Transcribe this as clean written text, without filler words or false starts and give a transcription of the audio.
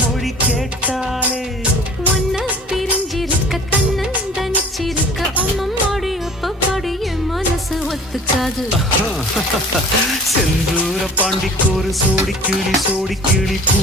மொழி கேட்டாலே ஒன்ன பிரிஞ்சிருக்க தன்னன் தனிச்சிருக்க அம்மம்மாடி அப்பப்பாடி என் மனசு ஒத்துக்காது. செந்தூர பாண்டிக்கு ஒரு சோடி கிளி பூ